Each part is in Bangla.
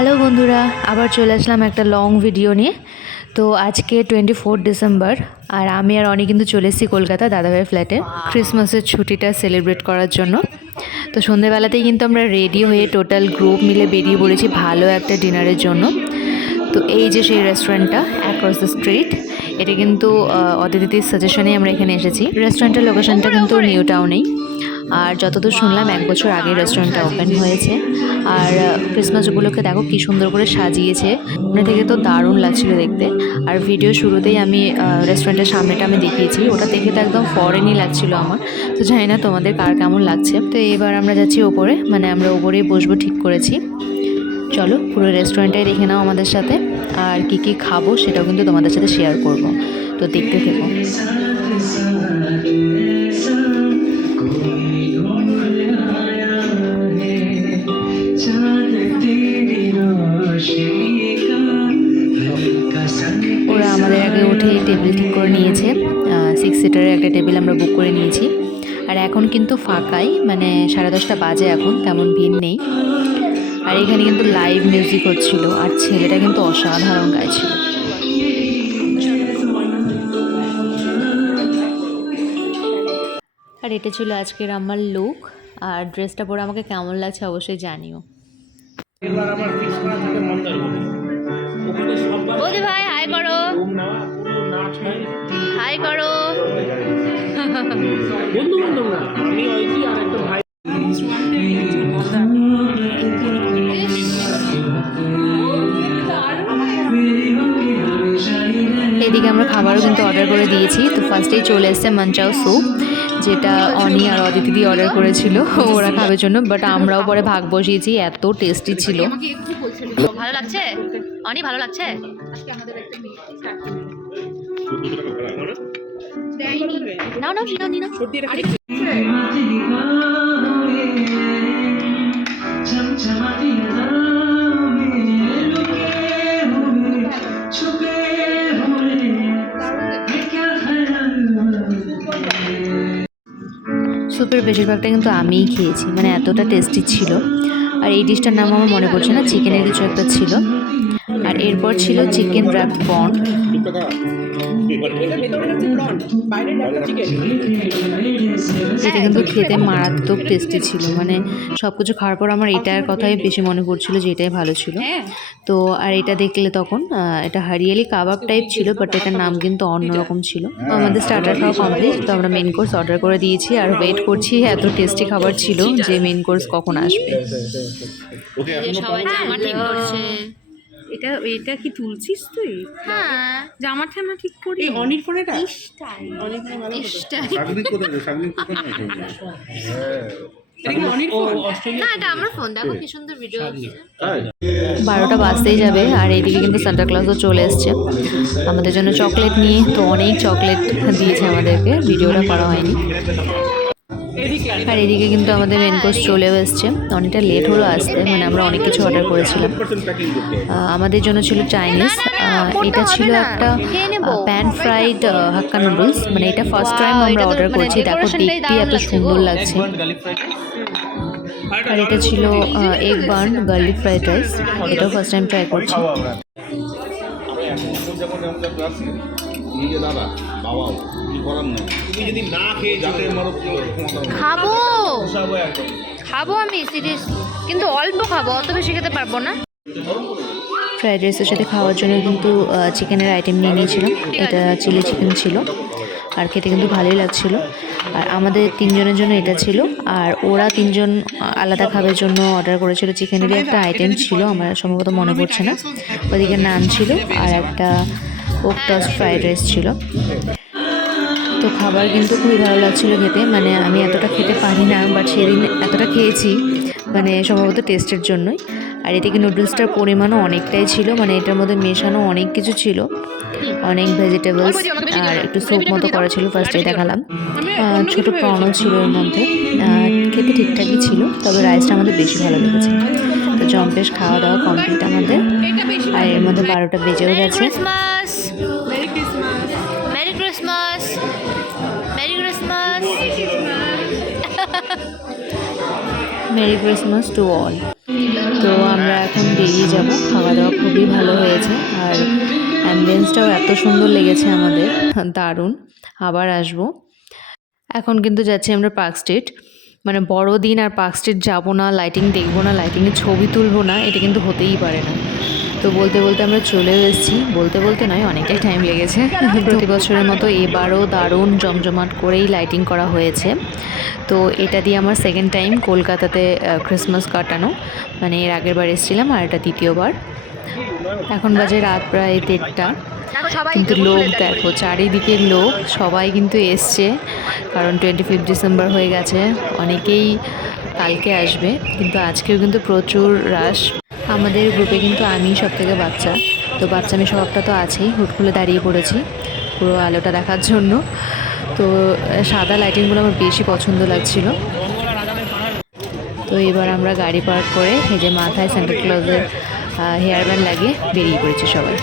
হ্যালো বন্ধুরা, আবার চলে আসলাম একটা লং ভিডিও নিয়ে। তো আজকে 24 ডিসেম্বর আর আমি আর অনি কিন্তু চলে এসেছি কলকাতা দাদাভাইয়ের ফ্ল্যাটে ক্রিসমাসের ছুটিটা সেলিব্রেট করার জন্য। তো সন্ধ্যেবেলাতেই কিন্তু আমরা রেডি হয়ে টোটাল গ্রুপ মিলে বেরিয়ে পড়েছি ভালো একটা ডিনারের জন্য। তো এই যে সেই রেস্টুরেন্টটা অ্যাক্রস দ্য স্ট্রিট, এটা কিন্তু অদিতির সাজেশনেই আমরা এখানে এসেছি। রেস্টুরেন্টের লোকেশনটা কিন্তু নিউ টাউনেই, আর যতদূর শুনলাম 1 বছর আগে রেস্টুরেন্টটা ওপেন হয়েছে। আর ক্রিসমাস উপলক্ষে দেখো কী সুন্দর করে সাজিয়েছে, ওখানে থেকে তো দারুণ লাগছিল দেখতে। আর ভিডিও শুরুতেই আমি রেস্টুরেন্টের সামনেটা আমি দেখিয়েছি, ওটা দেখে তো একদম ফরেনই লাগছিল আমার। তো জানি না তোমাদের কার কেমন লাগছে। তো এবার আমরা যাচ্ছি ওপরে, মানে আমরা ওপরেই বসবো ঠিক করেছি। চলো পুরো রেস্টুরেন্টটাই দেখে নাও আমাদের সাথে, আর কি কি খাবো সেটাও কিন্তু তোমাদের সাথে শেয়ার করব। তো দেখতে থেকো। ওরা আমাদের আগে উঠে টেবিল ঠিক করে নিয়েছে, 6 সিটারের একটা টেবিল আমরা বুক করে নিয়েছি। আর এখন কিন্তু ফাঁকাই, মানে 10:30 বাজে, এখন তেমন ভিড় নেই। আর এখানে কিন্তু লাইভ মিউজিক হচ্ছিল, আর ছেলেটা কিন্তু অসাধারণ গাইছিল। আর এটা ছিল আজকের আমার লুক, আর ড্রেসটা পরে আমাকে কেমন লাগছে অবশ্যই জানিও। বৌদি ভাই হাই করো, হাই করো। বন্ধু বান্ধব না, আমি ওইটি আর একটা ভাই। এদিকে আমরা খাবারও কিন্তু অর্ডার করে দিয়েছি। তো ফার্স্টেই চলে এসছে মানচাও স্যুপ, যেটা অনি আর অদিতি দিয়ে অর্ডার করেছিল ওরা খাবে জন্য, বাট আমরাও পরে ভাগ বসিয়েছি, এত টেস্টি ছিল। ভালো লাগছে অনি, ভালো লাগছে। নাও নাও শিখাও নি না। স্যুপের বেশিরভাগটা কিন্তু আমিই খেয়েছি, মানে এতটা টেস্টি ছিল। আর এই ডিশটার নাম আমার মনে পড়ছে না, চিকেনের কিছু একটা ছিল। আর এরপর ছিল চিকেন র্যাপ কর্ন। এটা কিন্তু খেতে মারাত্মক টেস্টি ছিল, মানে সব কিছু খাওয়ার পর আমার এটার কথাই বেশি মনে পড়ছিল যে এটাই ভালো ছিল। তো আর এটা দেখলে তখন এটা হারিয়ালি কাবাব টাইপ ছিল, বাট এটার নাম কিন্তু অন্যরকম ছিল। আমাদের স্টার্টার খাওয়া কমপ্লিট, তো আমরা মেন কোর্স অর্ডার করে দিয়েছি আর ওয়েট করছি, এত টেস্টি খাবার ছিল যে মেন কোর্স কখন আসবে। সবাই জামা ঠিক করছে। এটা এটা কি তুলছিস তুই? হ্যাঁ, জামা ঠামা ঠিক করি। অনির ফোন এটা? না এটা আমার ফোন, দেখো কি সুন্দর ভিডিও হচ্ছে। 12টা বাজতেই যাবে, আর এইদিকে কিন্তু সান্টা ক্লজও চলে এসছে আমাদের জন্য চকলেট নিয়ে। তো অনেক চকলেট দিয়েছে আমাদেরকে, ভিডিওটা করা হয়নি। আর এদিকে কিন্তু আমাদের মেন কোর্স চলেও এসছে, অনেকটা লেট হলো আসতে, মানে আমরা অনেক কিছু অর্ডার করেছিলাম। আমাদের জন্য ছিল চাইনিজ, এটা ছিল একটা প্যান ফ্রাইড হাক্কা নুডলস, মানে এটা ফার্স্ট টাইম আমরা অর্ডার করছি। দেখো দেখতে এত সুন্দর লাগছে। আর এটা ছিল egg burn garlic fried rice, এটাও ফার্স্ট টাইম ট্রাই করছি। খাবো খাবো আমি সিরিয়াসলি, কিন্তু অল্প খাবো, অত বেশি খেতে পারবো না। ফ্রাইড রাইসের সাথে খাওয়ার জন্য কিন্তু চিকেনের আইটেম নিয়ে নিয়েছিলাম, এটা চিলি চিকেন ছিল, আর খেতে কিন্তু ভালোই লাগছিল। আর আমাদের 3 জনের জন্য এটা ছিল, আর ওরা 3 জন আলাদা খাবার জন্য অর্ডার করেছিল চিকেনেরই একটা আইটেম ছিল, আমার সম্ভবত মনে পড়ছে না। ওদিকে নান ছিল আর একটা ওক টস ফ্রাইড রাইস ছিল। তো খাবার কিন্তু খুবই ভালো লাগছিলো খেতে, মানে আমি এতটা খেতে পারি না, বাট সেদিন এতটা খেয়েছি, মানে সম্ভবত টেস্টের জন্যই। আর এদিকে নুডলসটার পরিমাণও অনেকটাই ছিল, মানে এটার মধ্যে মেশানো অনেক কিছু ছিল, অনেক ভেজিটেবলস, আর একটু স্যুপ মতো করা ছিল, ফার্স্টে দেখালাম। ছোটো প্রনও ছিল এর মধ্যে, খেতে ঠিকঠাকই ছিল, তবে রাইসটা আমাদের বেশি ভালো লেগেছে। তো জম্পেশ খাওয়া দাওয়া কমপ্লিট আমাদের, আর এর মধ্যে 12টা বেজেও গেছে। Merry Christmas, merry Christmas. Merry Christmas to all. তো আমরা এখন বেরিয়ে যাব। খাওয়া দাওয়া খুবই ভালো হয়েছে আর অ্যাম্বিয়েন্সটাও এত সুন্দর লেগেছে আমাদের, দারুণ। আবার আসবো। এখন কিন্তু যাচ্ছি আমরা পার্ক স্ট্রিট। মানে বড়দিন আর পার্ক স্ট্রিট যাবো না, লাইটিং দেখবো না, লাইটিংয়ে ছবি তুলবো না, এটা কিন্তু হতেই পারে না। তো বলতে বলতে আমরা চলেও এসেছি, বলতে বলতে নয়, অনেকটাই টাইম লেগেছে। প্রতি বছরের মতো এবারও দারুণ জমজমাট করেই লাইটিং করা হয়েছে। তো এটা দিয়ে আমার সেকেন্ড টাইম কলকাতাতে ক্রিসমাস কাটানো, মানে এর আগের বার এসেছিলাম আর এটা দ্বিতীয়বার। এখন বাজে রাত প্রায় 1:30, কিন্তু লোক দেখো, চারিদিকের লোক সবাই কিন্তু এসছে, কারণ 25 ডিসেম্বর হয়ে গেছে, অনেকেই কালকে আসবে, কিন্তু আজকেও কিন্তু প্রচুর রাশ। আমাদের গ্রুপে কিন্তু আমি সব থেকে বাচ্চা, তো বাচ্চামি স্বভাবটা তো আছেই। হুট খুলে দাঁড়িয়ে পড়েছি পুরো আলোটা দেখার জন্য। তো সাদা লাইটিংগুলো আমার বেশি পছন্দ লাগছিল। তো এবার আমরা গাড়ি পার্ক করে এই যে মাথায় সান্টা ক্লজের হেয়ার ব্যান্ড লাগিয়ে বেরিয়ে পড়েছি সবাই।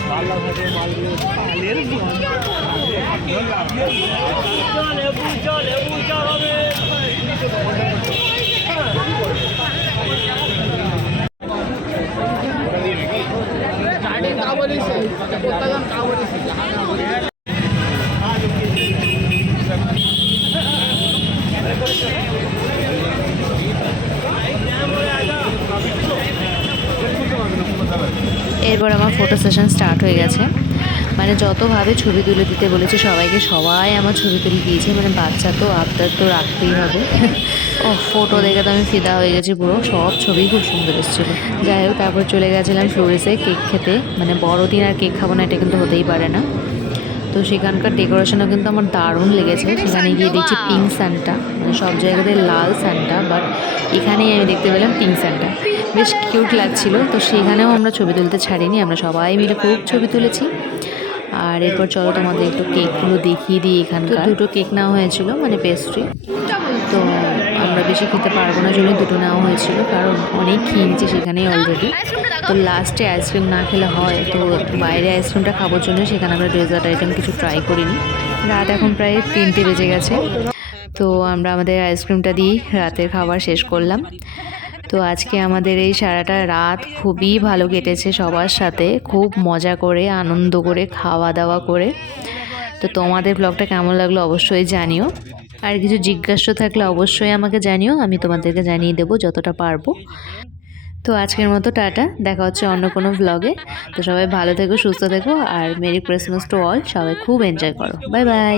এরপর আমার ফটো সেশন স্টার্ট হয়ে গেছে। মানে যতভাবে ছবি তুলে দিতে বলেছি সবাইকে, সবাই আমার ছবি তুলে দিয়েছে। মানে বাচ্চা তো আবদার তো রাখতেই হবে। ও ফটো দেখে তো আমি ফিদা হয়ে গেছি পুরো, সব ছবি খুব সুন্দর এসেছিলো। যাই হোক, তারপর চলে গেছিলাম ফ্লোরেসে কেক খেতে। মানে বড়দিন আর কেক খাবো না এটা কিন্তু হতেই পারে না। তো সেখানকার ডেকোরেশনও কিন্তু আমার দারুণ লেগেছে। সেখানে গিয়ে দেখছি পিঙ্ক সান্টা, মানে সব জায়গাতে লাল সান্টা, বাট এখানেই আমি দেখতে পেলাম পিঙ্ক সান্টা, বেশ কিউট লাগছিল। তো সেখানেও আমরা ছবি তুলতে ছাড়িনি, আমরা সবাই মিলে খুব ছবি তুলেছি। আর এরপর চলো তোমাদের একটু কেকগুলো দেখিয়ে দিই। এখানকার দুটো কেক নেওয়া হয়েছিল, মানে পেস্ট্রি। তো আমরা বেশি খেতে পারবো না জন্য দুটো নেওয়া হয়েছিল, কারণ অনেক খেয়ে নিচ্ছে সেখানেই অলরেডি। তো লাস্টে আইসক্রিম না খেলে হয়, তো বাইরে আইসক্রিমটা খাবার জন্য সেখানে আমরা ডেজার্ট আইটেম কিছু ট্রাই করিনি। রাত এখন প্রায় 3টে বেজে গেছে। তো আমরা আমাদের আইসক্রিমটা দিয়েই রাতের খাবার শেষ করলাম। তো আজকে আমাদের এই সারাটা রাত খুবই ভালো কেটেছে সবার সাথে, খুব মজা করে আনন্দ করে খাওয়া দাওয়া করে। তো তোমাদের ব্লগটা কেমন লাগলো অবশ্যই জানিও, আর কিছু জিজ্ঞাসা থাকলে অবশ্যই আমাকে জানিও, আমি তোমাদেরকে জানিয়ে দেবো যতটা পারবো। তো আজকের মতো টাটা, দেখা হচ্ছে অন্য কোনো ব্লগে। তো সবাই ভালো থেকো, সুস্থ থেকো, আর মেরি ক্রিসমাস টু অল। সবাই খুব এনজয় করো। Bye bye.